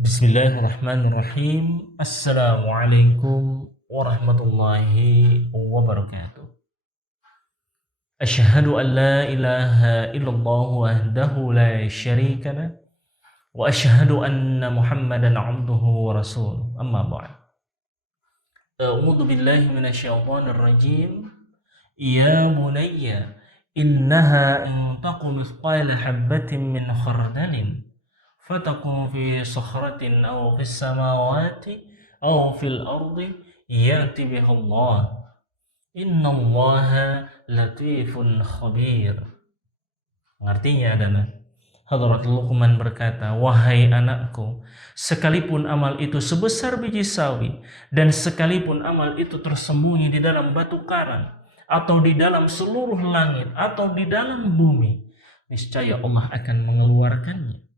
Bismillahirrahmanirrahim. Assalamualaikum warahmatullahi wabarakatuh. Asyhadu an la ilaha illallah wahdahu la syarika lah wa asyhadu anna Muhammadan abduhu wa rasuluh. Amma ba'd. A'udzu billahi minasyaitonir rajim. Ya bunayya innaha in taqu mithqala habatin min khardalin fatakun fi sakhratin aw fis samawati aw fil ardi ya'ti biha Allah innallaha latifun khabir. Artinya adalah Hadrat Luqman berkata, wahai anakku, sekalipun amal itu sebesar biji sawi dan sekalipun amal itu tersembunyi di dalam batu karang atau di dalam seluruh langit atau di dalam bumi, niscaya Allah akan mengeluarkannya.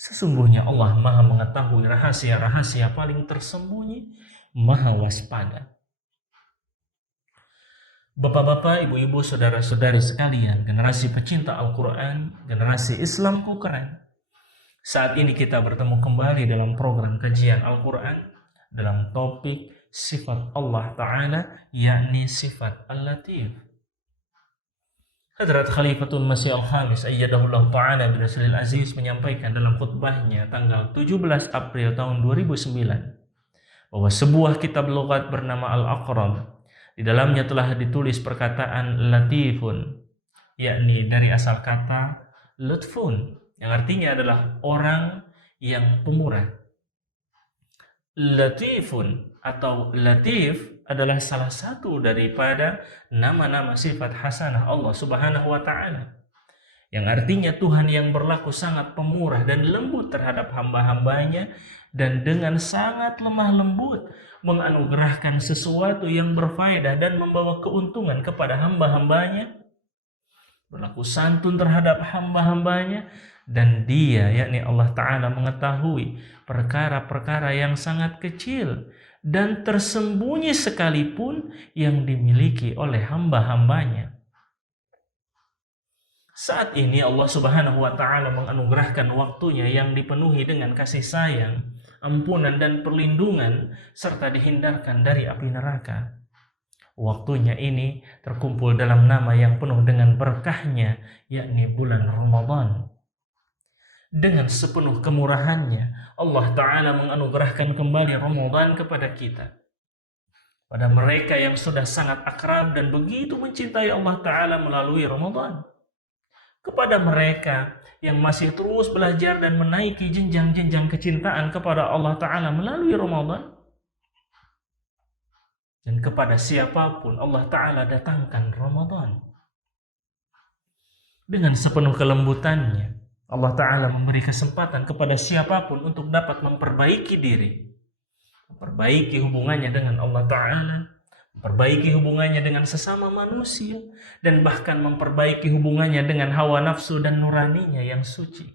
Sesungguhnya Allah Maha mengetahui rahasia-rahasia paling tersembunyi, Maha waspada. Bapak-bapak, ibu-ibu, saudara-saudari sekalian, generasi pecinta Al-Quran, generasi Islamku keren. Saat ini kita bertemu kembali dalam program kajian Al-Quran dalam topik sifat Allah Ta'ala, yakni sifat Al-Latif. Hadrat Khalifatul Masih Al-Khamis ayyadahullah ta'ala binasalil aziz menyampaikan dalam khutbahnya tanggal 17 April tahun 2009 bahwa sebuah kitab lughat bernama Al-Aqram, di dalamnya telah ditulis perkataan latifun, yakni dari asal kata lutfun, yang artinya adalah orang yang pemurah. Latifun atau latif adalah salah satu daripada nama-nama sifat hasanah Allah Subhanahu wa Ta'ala, yang artinya Tuhan yang berlaku sangat pemurah dan lembut terhadap hamba-hambanya, dan dengan sangat lemah lembut menganugerahkan sesuatu yang berfaedah dan membawa keuntungan kepada hamba-hambanya, berlaku santun terhadap hamba-hambanya, dan dia, yakni Allah Ta'ala, mengetahui perkara-perkara yang sangat kecil dan tersembunyi sekalipun yang dimiliki oleh hamba-hambanya. Saat ini Allah Subhanahu wa Ta'ala menganugerahkan waktunya yang dipenuhi dengan kasih sayang, ampunan dan perlindungan, serta dihindarkan dari api neraka. Waktunya ini terkumpul dalam nama yang penuh dengan berkahnya, yakni bulan Ramadan. Dengan sepenuh kemurahannya, Allah Ta'ala menganugerahkan kembali Ramadan kepada kita. Pada mereka yang sudah sangat akrab dan begitu mencintai Allah Ta'ala melalui Ramadan. Kepada mereka yang masih terus belajar dan menaiki jenjang-jenjang kecintaan kepada Allah Ta'ala melalui Ramadan. Dan kepada siapapun Allah Ta'ala datangkan Ramadan. Dengan sepenuh kelembutannya, Allah Ta'ala memberi kesempatan kepada siapapun untuk dapat memperbaiki diri, memperbaiki hubungannya dengan Allah Ta'ala, memperbaiki hubungannya dengan sesama manusia, dan bahkan memperbaiki hubungannya dengan hawa nafsu dan nuraninya yang suci.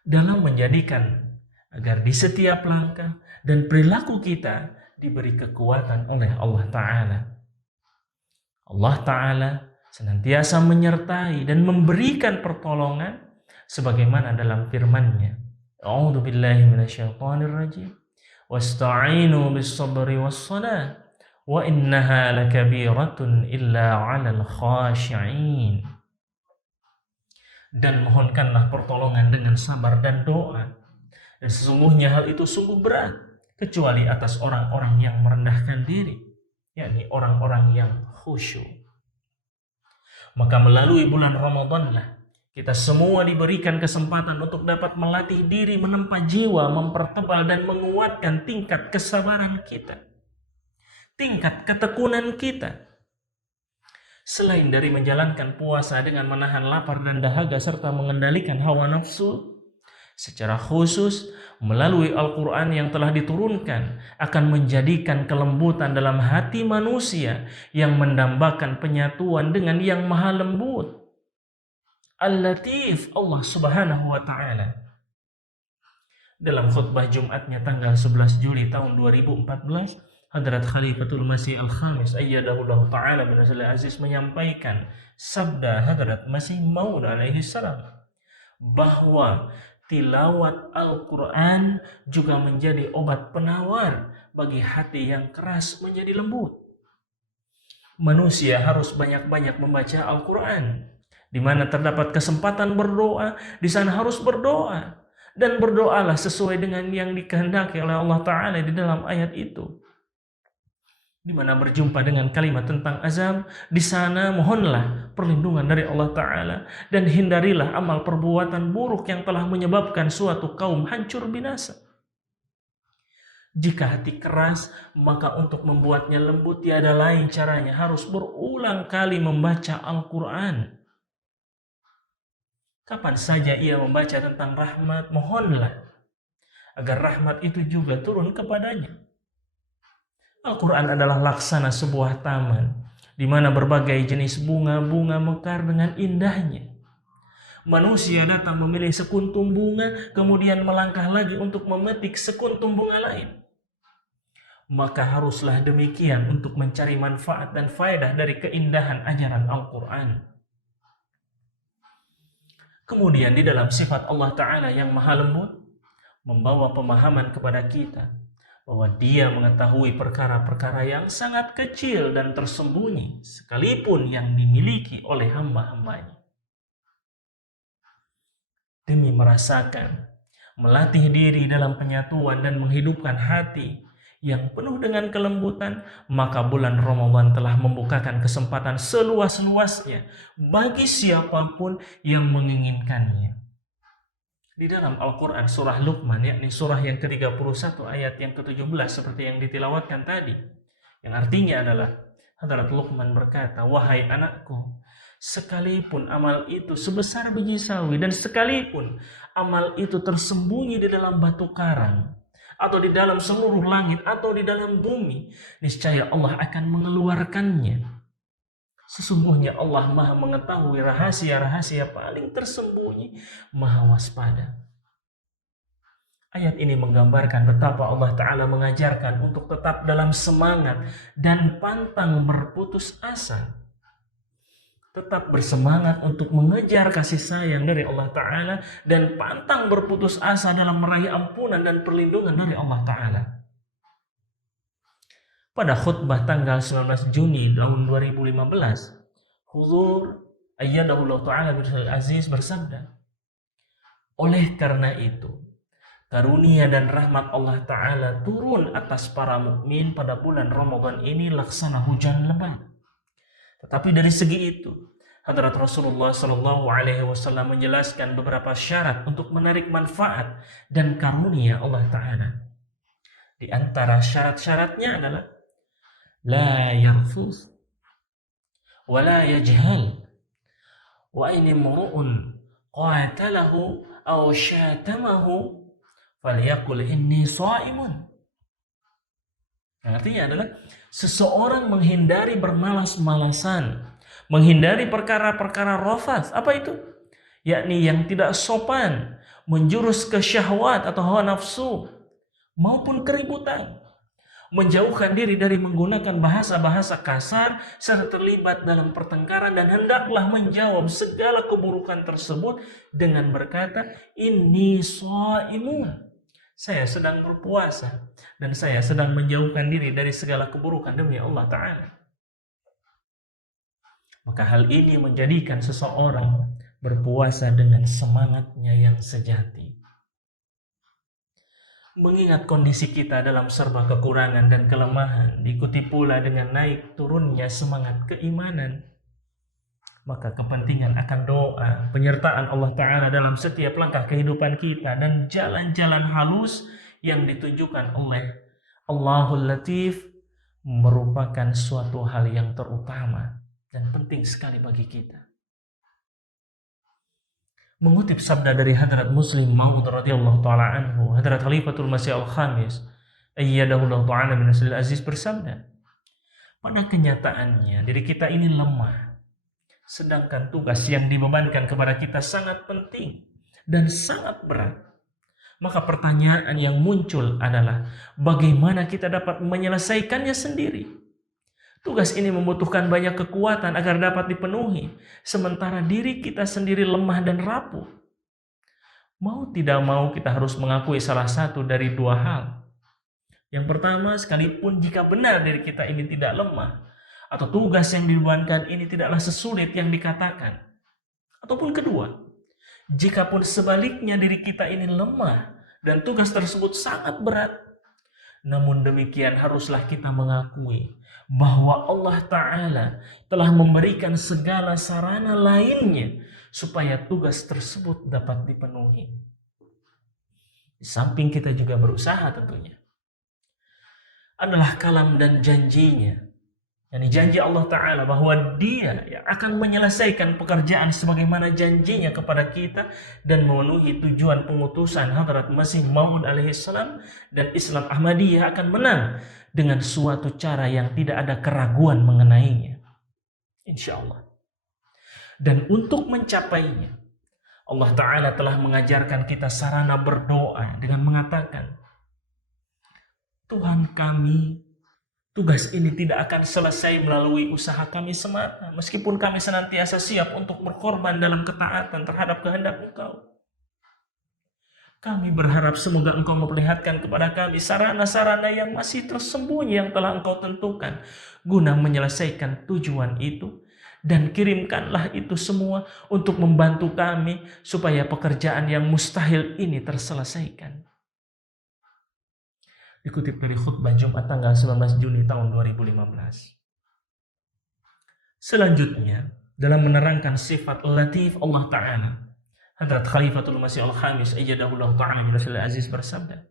Dalam menjadikan agar di setiap langkah dan perilaku kita diberi kekuatan oleh Allah Ta'ala. Allah Ta'ala senantiasa menyertai dan memberikan pertolongan sebagaimana dalam firman-Nya. A'udzu billahi minasyaitonir rajim. Wasta'inu bis-sabri was-salah wa innaha lakabiratun illa 'alal khashi'in. Dan mohonkanlah pertolongan dengan sabar dan doa. Dan sesungguhnya hal itu sungguh berat kecuali atas orang-orang yang merendahkan diri, yakni orang-orang yang khusyuk. Maka melalui bulan Ramadanlah kita semua diberikan kesempatan untuk dapat melatih diri, menempa jiwa, mempertebal dan menguatkan tingkat kesabaran kita, tingkat ketekunan kita. Selain dari menjalankan puasa dengan menahan lapar dan dahaga serta mengendalikan hawa nafsu, secara khusus melalui Al-Quran yang telah diturunkan akan menjadikan kelembutan dalam hati manusia yang mendambakan penyatuan dengan yang maha lembut, Al-Latif, Allah Subhanahu wa Ta'ala. Dalam khutbah Jumatnya tanggal 11 Juli tahun 2014, Hadrat Khalifatul Masih Al-Khamis ayyadahullah ta'ala binasalil aziz menyampaikan sabda Hadrat Masih Maud alaihi salam bahwa tilawat Al-Quran juga menjadi obat penawar bagi hati yang keras menjadi lembut. Manusia harus banyak-banyak membaca Al-Quran. Di mana terdapat kesempatan berdoa, di sana harus berdoa. Dan berdoalah sesuai dengan yang dikehendaki oleh Allah Ta'ala di dalam ayat itu. Di mana berjumpa dengan kalimat tentang azab, di sana mohonlah perlindungan dari Allah Ta'ala dan hindarilah amal perbuatan buruk yang telah menyebabkan suatu kaum hancur binasa. Jika hati keras, maka untuk membuatnya lembut tiada lain caranya harus berulang kali membaca Al-Quran. Kapan saja ia membaca tentang rahmat, mohonlah agar rahmat itu juga turun kepadanya. Al-Quran adalah laksana sebuah taman, di mana berbagai jenis bunga-bunga mekar dengan indahnya. Manusia datang memilih sekuntum bunga, kemudian melangkah lagi untuk memetik sekuntum bunga lain. Maka haruslah demikian untuk mencari manfaat dan faedah dari keindahan ajaran Al-Quran. Kemudian di dalam sifat Allah Ta'ala yang maha lembut, membawa pemahaman kepada kita bahwa Dia mengetahui perkara-perkara yang sangat kecil dan tersembunyi, sekalipun yang dimiliki oleh hamba-hambanya. Demi merasakan, melatih diri dalam penyatuan dan menghidupkan hati yang penuh dengan kelembutan, maka bulan Ramadan telah membukakan kesempatan seluas-luasnya bagi siapapun yang menginginkannya. Di dalam Al-Quran surah Luqman, yakni surah yang ke-31 ayat yang ke-17 seperti yang ditilawatkan tadi, yang artinya adalah Hadrat Luqman berkata, "Wahai anakku, sekalipun amal itu sebesar biji sawi dan sekalipun amal itu tersembunyi di dalam batu karang atau di dalam seluruh langit atau di dalam bumi, niscaya Allah akan mengeluarkannya. Sesungguhnya Allah maha mengetahui rahasia-rahasia paling tersembunyi, maha waspada." Ayat ini menggambarkan betapa Allah Ta'ala mengajarkan untuk tetap dalam semangat dan pantang berputus asa. Tetap bersemangat untuk mengejar kasih sayang dari Allah Ta'ala dan pantang berputus asa dalam meraih ampunan dan perlindungan dari Allah Ta'ala. Pada khutbah tanggal 19 Juni tahun 2015, Huzur Ayyadahullah Ta'ala bin Aziz bersabda, "Oleh karena itu, karunia dan rahmat Allah Ta'ala turun atas para mukmin pada bulan Ramadan ini laksana hujan lebat. Tetapi dari segi itu, Hadrat Rasulullah SAW menjelaskan beberapa syarat untuk menarik manfaat dan karunia Allah Ta'ala. Di antara syarat-syaratnya adalah la yarfuz wa la yajhal wa in imru'un qatalahu aw syatamahu falyaqul inni sha'imun. Artinya adalah seseorang menghindari bermalas-malasan, menghindari perkara-perkara rafas. Apa itu? Yakni yang tidak sopan, menjurus ke syahwat atau hawa nafsu, maupun keributan. Menjauhkan diri dari menggunakan bahasa-bahasa kasar serta terlibat dalam pertengkaran, dan hendaklah menjawab segala keburukan tersebut dengan berkata, inni shaimun. Saya sedang berpuasa dan saya sedang menjauhkan diri dari segala keburukan demi Allah Ta'ala. Maka hal ini menjadikan seseorang berpuasa dengan semangatnya yang sejati. Mengingat kondisi kita dalam serba kekurangan dan kelemahan, diikuti pula dengan naik turunnya semangat keimanan, maka kepentingan akan doa, penyertaan Allah Ta'ala dalam setiap langkah kehidupan kita, dan jalan-jalan halus yang ditunjukkan oleh Allahul Latif merupakan suatu hal yang terutama dan penting sekali bagi kita. Mengutip sabda dari Hadrat Muslim Maud radhiyallahu ta'ala anhu, Hadrat Khalifatul Masih Al-Khamis Ayyadahullah ta'ala bin Aziz bersabda, pada kenyataannya diri kita ini lemah, sedangkan tugas yang dibebankan kepada kita sangat penting dan sangat berat. Maka pertanyaan yang muncul adalah bagaimana kita dapat menyelesaikannya sendiri? Tugas ini membutuhkan banyak kekuatan agar dapat dipenuhi, sementara diri kita sendiri lemah dan rapuh. Mau tidak mau kita harus mengakui salah satu dari dua hal. Yang pertama, sekalipun jika benar diri kita ini tidak lemah, atau tugas yang dibebankan ini tidaklah sesulit yang dikatakan. Ataupun kedua, jikapun sebaliknya diri kita ini lemah dan tugas tersebut sangat berat, namun demikian haruslah kita mengakui bahwa Allah Ta'ala telah memberikan segala sarana lainnya supaya tugas tersebut dapat dipenuhi. Di samping kita juga berusaha tentunya. Adalah kalam dan janjinya. Yani janji Allah Ta'ala bahwa Dia yang akan menyelesaikan pekerjaan sebagaimana janjinya kepada kita dan memenuhi tujuan pengutusan Hadrat Masih Maud alaihissalam, dan Islam Ahmadiyah akan menang dengan suatu cara yang tidak ada keraguan mengenainya, insya Allah. Dan untuk mencapainya, Allah Ta'ala telah mengajarkan kita sarana berdoa dengan mengatakan, Tuhan kami, tugas ini tidak akan selesai melalui usaha kami semata, meskipun kami senantiasa siap untuk berkorban dalam ketaatan terhadap kehendak Engkau. Kami berharap semoga Engkau memperlihatkan kepada kami sarana-sarana yang masih tersembunyi yang telah Engkau tentukan guna menyelesaikan tujuan itu, dan kirimkanlah itu semua untuk membantu kami supaya pekerjaan yang mustahil ini terselesaikan. Dikutip dari khutbah Jumat tanggal 19 Juni tahun 2015. Selanjutnya, dalam menerangkan sifat latif Allah Ta'ala, Hadrat Khalifatul Masih Al-Khamis Ayyadahullah Ta'ala Bilasil Aziz bersabda,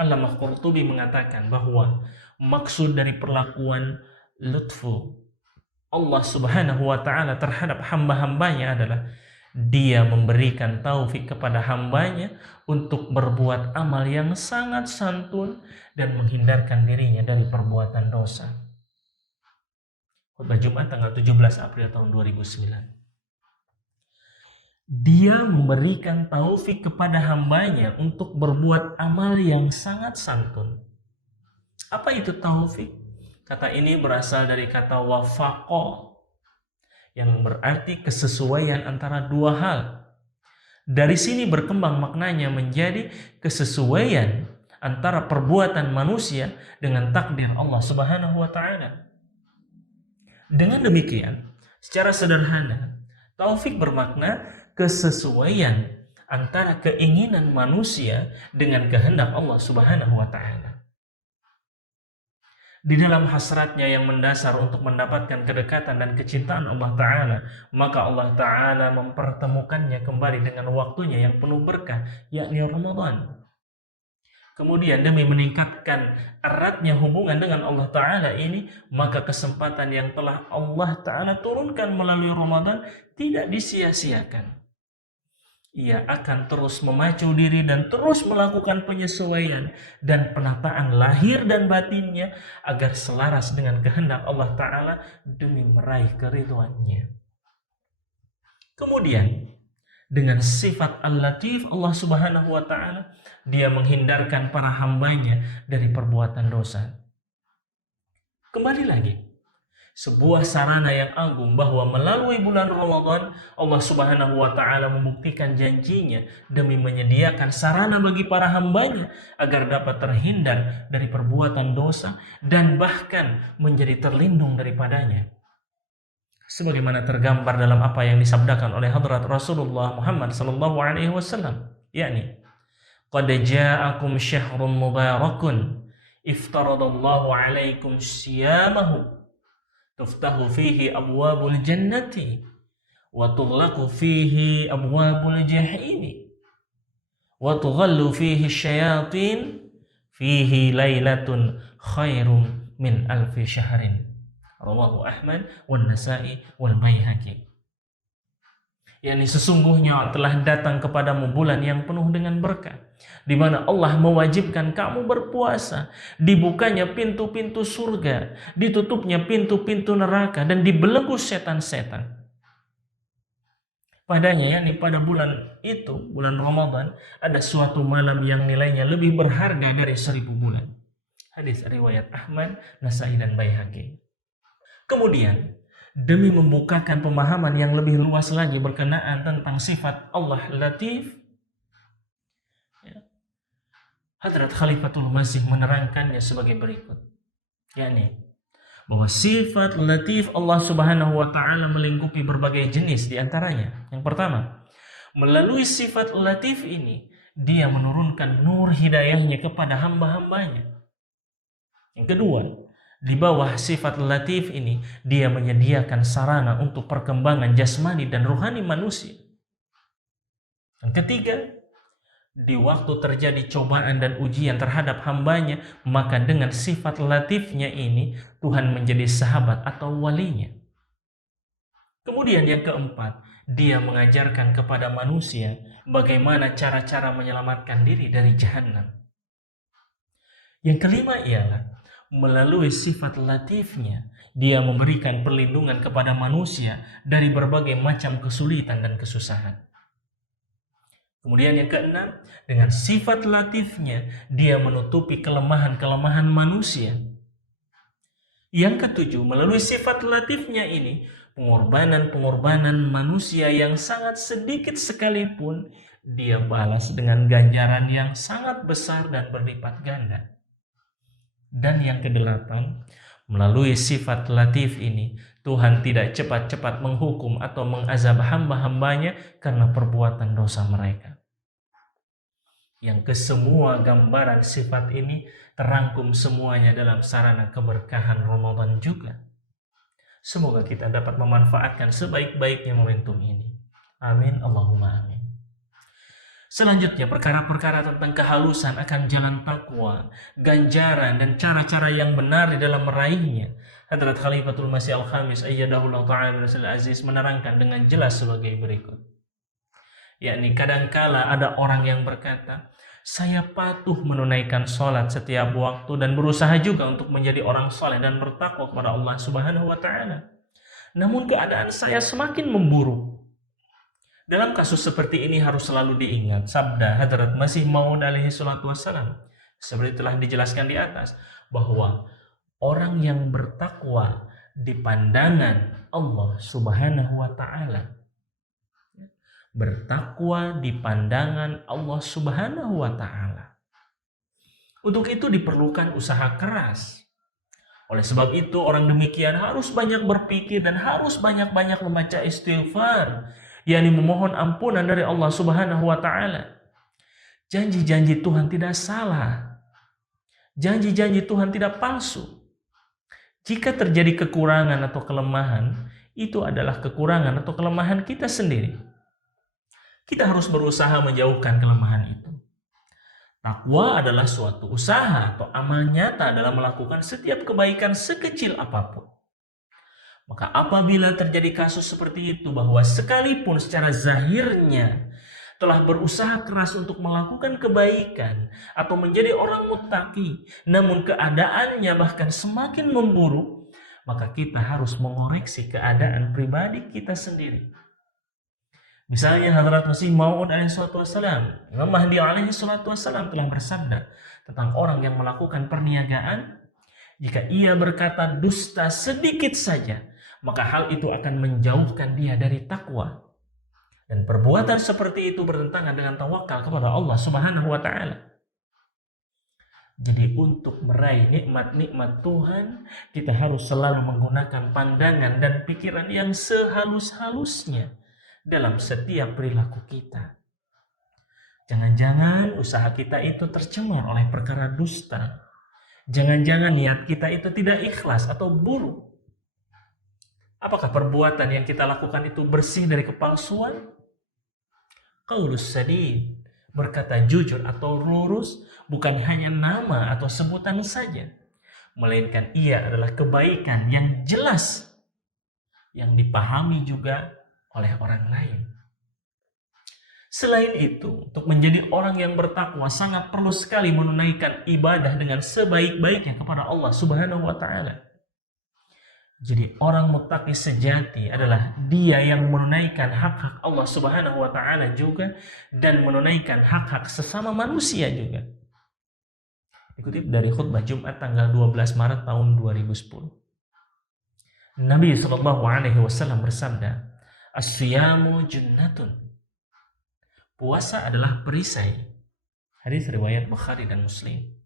Allamah Qurtubi mengatakan bahwa maksud dari perlakuan lutfu Allah Subhanahu wa Ta'ala terhadap hamba-hambanya adalah Dia memberikan taufik kepada hambanya untuk berbuat amal yang sangat santun dan menghindarkan dirinya dari perbuatan dosa. Khutbah Jumat tanggal 17 April tahun 2009. Dia memberikan taufik kepada hambanya untuk berbuat amal yang sangat santun. Apa itu taufik? Kata ini berasal dari kata wafaqah, yang berarti kesesuaian antara dua hal. Dari sini berkembang maknanya menjadi kesesuaian antara perbuatan manusia dengan takdir Allah Subhanahu wa Ta'ala. Dengan demikian, secara sederhana, taufik bermakna kesesuaian antara keinginan manusia dengan kehendak Allah Subhanahu wa Ta'ala. Di dalam hasratnya yang mendasar untuk mendapatkan kedekatan dan kecintaan Allah Ta'ala, maka Allah Ta'ala mempertemukannya kembali dengan waktunya yang penuh berkah, yakni Ramadan. Kemudian demi meningkatkan eratnya hubungan dengan Allah Ta'ala ini, maka kesempatan yang telah Allah Ta'ala turunkan melalui Ramadan tidak disia-siakan. Ia akan terus memacu diri dan terus melakukan penyesuaian dan penataan lahir dan batinnya agar selaras dengan kehendak Allah Ta'ala demi meraih keridhoannya. Kemudian dengan sifat Al-Latif Allah Subhanahu wa Ta'ala, Dia menghindarkan para hambanya dari perbuatan dosa. Kembali lagi, sebuah sarana yang agung bahwa melalui bulan Ramadan Allah Subhanahu wa Ta'ala membuktikan janjinya demi menyediakan sarana bagi para hambanya agar dapat terhindar dari perbuatan dosa dan bahkan menjadi terlindung daripadanya. Sebagaimana tergambar dalam apa yang disabdakan oleh Hadrat Rasulullah Muhammad sallallahu alaihi wasallam, yakni qad ja'akum syahrun mubarakun iftaradallahu alaikum siyamahu tuftahu fihi abwabul jannati wa tughlaqu fihi abwabul jahimi wa tughallu fihi syayatin fihi lailatun khairum min alfi syahrin. Rawahu Ahmad wan Nasa'i wal Baihaqi. Yani sesungguhnya telah datang kepadamu bulan yang penuh dengan berkah, di mana Allah mewajibkan kamu berpuasa, dibukanya pintu-pintu surga, ditutupnya pintu-pintu neraka, dan dibelenggu setan-setan. Padanya, yakni pada bulan itu, bulan Ramadan, ada suatu malam yang nilainya lebih berharga dari 1000 bulan. Hadis riwayat Ahmad, Nasa'i dan Baihaqi. Kemudian, demi membukakan pemahaman yang lebih luas lagi berkenaan tentang sifat Allah Latif, Hadrat Khalifatul Masih menerangkannya sebagai berikut, yakni bahwa sifat latif Allah Subhanahu wa taala melingkupi berbagai jenis di antaranya. Yang pertama, melalui sifat latif ini dia menurunkan nur hidayahnya kepada hamba-hambanya. Yang kedua, di bawah sifat latif ini dia menyediakan sarana untuk perkembangan jasmani dan rohani manusia. Yang ketiga, di waktu terjadi cobaan dan ujian terhadap hambanya, maka dengan sifat latifnya ini Tuhan menjadi sahabat atau walinya. Kemudian yang keempat, dia mengajarkan kepada manusia bagaimana cara-cara menyelamatkan diri dari jahanam. Yang kelima ialah melalui sifat latifnya dia memberikan perlindungan kepada manusia dari berbagai macam kesulitan dan kesusahan. Kemudian yang keenam, dengan sifat latifnya dia menutupi kelemahan-kelemahan manusia. Yang ketujuh, melalui sifat latifnya ini pengorbanan-pengorbanan manusia yang sangat sedikit sekalipun dia balas dengan ganjaran yang sangat besar dan berlipat ganda. Dan yang kedelapan, melalui sifat latif ini Tuhan tidak cepat-cepat menghukum atau mengazab hamba-hambanya karena perbuatan dosa mereka. Yang kesemua gambaran sifat ini terangkum semuanya dalam sarana keberkahan Ramadan juga. Semoga kita dapat memanfaatkan sebaik-baiknya momentum ini. Amin, Allahumma amin. Selanjutnya, perkara-perkara tentang kehalusan akan jalan takwa, ganjaran, dan cara-cara yang benar di dalam meraihnya. Hadrat Khalifatul Masih Al-Khamis ayyadahullah ta'ala bin Aziz menerangkan dengan jelas sebagai berikut. Yakni kadangkala ada orang yang berkata, saya patuh menunaikan sholat setiap waktu dan berusaha juga untuk menjadi orang soleh dan bertakwa kepada Allah Subhanahu wa ta'ala. Namun keadaan saya semakin memburuk. Dalam kasus seperti ini harus selalu diingat sabda Hadrat Masih Maud alaihi salatu wassalam, seperti telah dijelaskan di atas, bahwa orang yang bertakwa di pandangan Allah Subhanahu wa ta'ala, bertakwa di pandangan Allah Subhanahu wa ta'ala, untuk itu diperlukan usaha keras. Oleh sebab itu orang demikian harus banyak berpikir dan harus banyak-banyak membaca istighfar, yakni memohon ampunan dari Allah Subhanahu wa ta'ala. Janji-janji Tuhan tidak salah, janji-janji Tuhan tidak palsu. Jika terjadi kekurangan atau kelemahan, itu adalah kekurangan atau kelemahan kita sendiri. Kita harus berusaha menjauhkan kelemahan itu. Takwa adalah suatu usaha atau amal nyata dalam melakukan setiap kebaikan sekecil apapun. Maka apabila terjadi kasus seperti itu, bahwa sekalipun secara zahirnya telah berusaha keras untuk melakukan kebaikan atau menjadi orang muttaqi, namun keadaannya bahkan semakin memburuk, maka kita harus mengoreksi keadaan pribadi kita sendiri. Misalnya Hadrat Masih Maud alaihi salatu wassalam, Imam Mahdi alaihi salatu wassalam telah bersabda tentang orang yang melakukan perniagaan, jika ia berkata dusta sedikit saja, maka hal itu akan menjauhkan dia dari takwa. Dan perbuatan seperti itu bertentangan dengan tawakal kepada Allah Subhanahu wa ta'ala. Jadi untuk meraih nikmat-nikmat Tuhan, kita harus selalu menggunakan pandangan dan pikiran yang sehalus-halusnya dalam setiap perilaku kita. Jangan-jangan usaha kita itu tercemar oleh perkara dusta. Jangan-jangan niat kita itu tidak ikhlas atau buruk. Apakah perbuatan yang kita lakukan itu bersih dari kepalsuan? Qaulus sadid, berkata jujur atau lurus, bukan hanya nama atau sebutan saja, melainkan ia adalah kebaikan yang jelas, yang dipahami juga oleh orang lain. Selain itu, untuk menjadi orang yang bertakwa sangat perlu sekali menunaikan ibadah dengan sebaik-baiknya kepada Allah Subhanahu wa ta'ala. Jadi orang muttaqi sejati adalah dia yang menunaikan hak-hak Allah Subhanahu wa ta'ala juga, dan menunaikan hak-hak sesama manusia juga. Dikutip dari khutbah Jumat tanggal 12 Maret tahun 2010. Nabi SAW bersabda, As-siyamu junnatun. Puasa adalah perisai. Hadis riwayat Bukhari dan Muslim.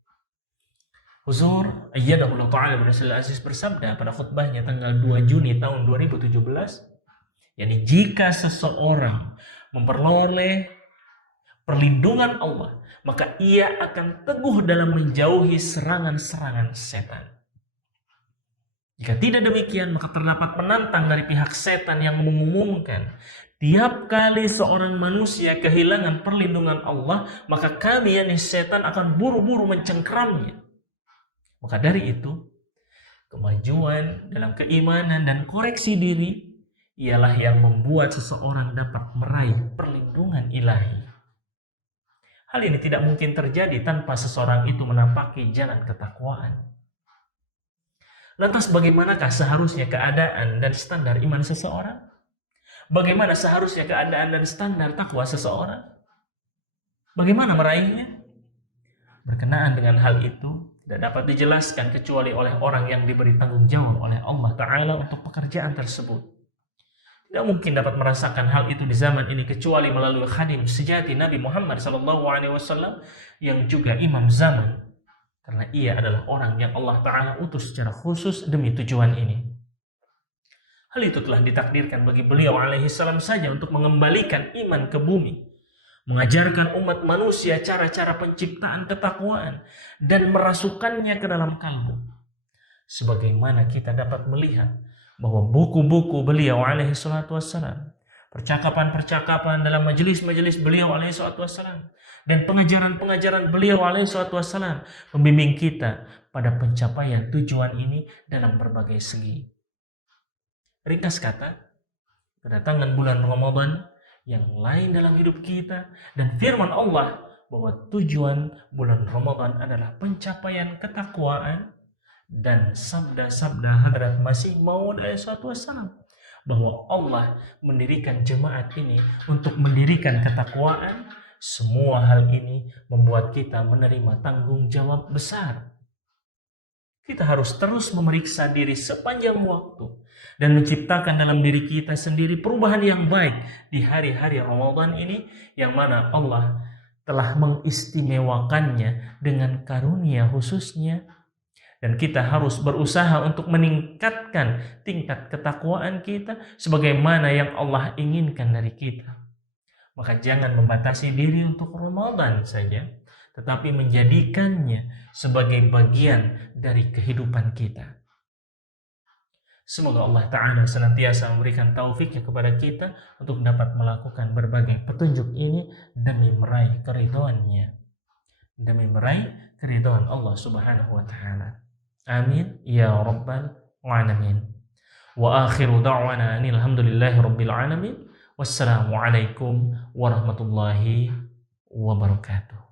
Huzur ayyadahullah ta'ala bin Abdul Aziz bersabda pada khutbahnya tanggal 2 Juni tahun 2017, yakni jika seseorang memperoleh perlindungan Allah, maka ia akan teguh dalam menjauhi serangan-serangan setan. Jika tidak demikian, maka terdapat penantang dari pihak setan yang mengumumkan, tiap kali seorang manusia kehilangan perlindungan Allah, maka kami, yakni setan, akan buru-buru mencengkeramnya. Maka dari itu, kemajuan dalam keimanan dan koreksi diri ialah yang membuat seseorang dapat meraih perlindungan ilahi. Hal ini tidak mungkin terjadi tanpa seseorang itu menampaki jalan ketakwaan. Lantas bagaimanakah seharusnya keadaan dan standar iman seseorang? Bagaimana seharusnya keadaan dan standar takwa seseorang? Bagaimana meraihnya? Berkenaan dengan hal itu, tidak dapat dijelaskan kecuali oleh orang yang diberi tanggung jawab oleh Allah Ta'ala untuk pekerjaan tersebut. Tidak mungkin dapat merasakan hal itu di zaman ini kecuali melalui khadim sejati Nabi Muhammad SAW yang juga imam zaman. Karena ia adalah orang yang Allah Ta'ala utus secara khusus demi tujuan ini. Hal itu telah ditakdirkan bagi beliau alaihissalam saja untuk mengembalikan iman ke bumi, mengajarkan umat manusia cara-cara penciptaan ketakwaan dan merasukannya ke dalam kalbu. Sebagaimana kita dapat melihat bahwa buku-buku beliau alaihi salatu wassalam, percakapan-percakapan dalam majelis-majelis beliau alaihi salatu wassalam, dan pengajaran-pengajaran beliau alaihi salatu wassalam membimbing kita pada pencapaian tujuan ini dalam berbagai segi. Ringkas kata, kedatangan bulan Ramadan yang lain dalam hidup kita dan firman Allah bahwa tujuan bulan Ramadan adalah pencapaian ketakwaan, dan sabda-sabda Hadrat Masih Maud alaihissalam bahwa Allah mendirikan jemaat ini untuk mendirikan ketakwaan. Semua hal ini membuat kita menerima tanggung jawab besar. Kita harus terus memeriksa diri sepanjang waktu dan menciptakan dalam diri kita sendiri perubahan yang baik di hari-hari Ramadan ini, yang mana Allah telah mengistimewakannya dengan karunia khususnya. Dan kita harus berusaha untuk meningkatkan tingkat ketakwaan kita sebagaimana yang Allah inginkan dari kita. Maka jangan membatasi diri untuk Ramadan saja, tetapi menjadikannya sebagai bagian dari kehidupan kita. Semoga Allah Ta'ala senantiasa memberikan taufiknya kepada kita untuk dapat melakukan berbagai petunjuk ini demi meraih keridhoannya, demi meraih keridhaan Allah Subhanahu wa Ta'ala. Amin ya rabbal alamin. Wa akhiru da'wana alhamdulillahi rabbil alamin. Wassalamualaikum warahmatullahi wabarakatuh.